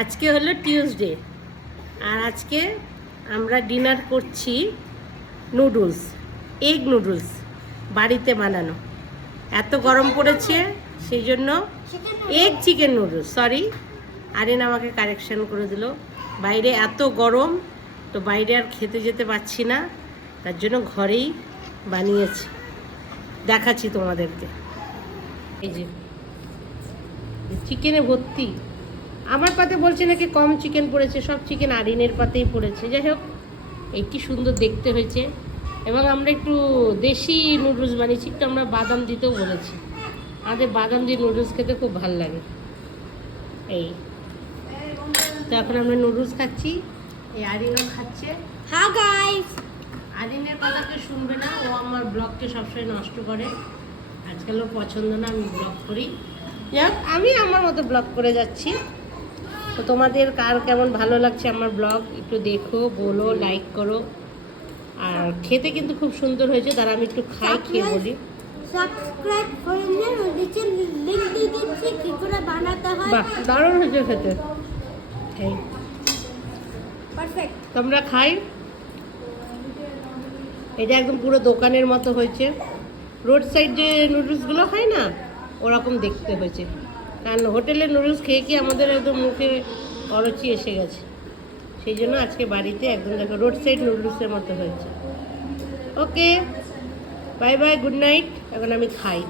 আজকে হলো টিউসডে, আর আজকে আমরা ডিনার করছি নুডলস, এগ নুডলস, বাড়িতে বানানো। এত গরম পড়েছে সেই জন্য egg chicken noodles, sorry Arin আমাকে কারেকশন করে দিল। বাইরে এত গরম, তো বাইরে আর খেতে যেতে পারছি না, তার জন্য ঘরেই বানিয়েছি, দেখাচ্ছি তোমাদেরকে। এই যে চিকেনে ভর্তি। আমার পাতে বলছে নাকি কম চিকেন পড়েছে, সব চিকেন আরিনের পাতেই পড়েছে। যাই হোক, এই কি সুন্দর দেখতে হয়েছে। এবং আমরা একটু দেশি নুডলস বানিয়েছি, একটু আমরা বাদাম দিতেও বলেছি। আমাদের বাদাম দিয়ে নুডলস খেতে খুব ভালো লাগে। এই তো এখন আমরা নুডলস খাচ্ছি, এই আরিনও খাচ্ছে। হ্যাঁ গাইস, আরিনের কথা কেউ শুনবে না, ও আমার ব্লগকে সবসময় নষ্ট করে। আজকাল ওর পছন্দ না আমি ব্লগ করি। যাই হোক, আমি আমার মতো ব্লগ করে যাচ্ছি। তো তোমাদের কার কেমন ভালো লাগছে আমার ব্লগ একটু দেখো, বলো, লাইক করো। আর খেতে কিন্তু খুব সুন্দর হয়েছে, তারা আমি একটু খাই, খেয়ে বলি। সাবস্ক্রাইব করে নিন, নিচে লিংক দিয়ে দিচ্ছি কি করে বানাতে হয়। বাহ, দারুণ হয়েছে খেতে। পারফেক্ট। তোমরা খাই। এটা একদম পুরো দোকানের মতো হয়েছে। রোড সাইড যে নুডলসগুলো হয় না, ওরকম দেখতে হয়েছে। কারণ হোটেলের নুডলস খেয়ে কি আমাদের একদম মুখে অরুচি এসে গেছে, সেই জন্য আজকে বাড়িতে একদম দেখো রোড সাইড নুডলসের মতো হয়েছে। ওকে, বাই বাই, গুড নাইট। এখন আমি খাই।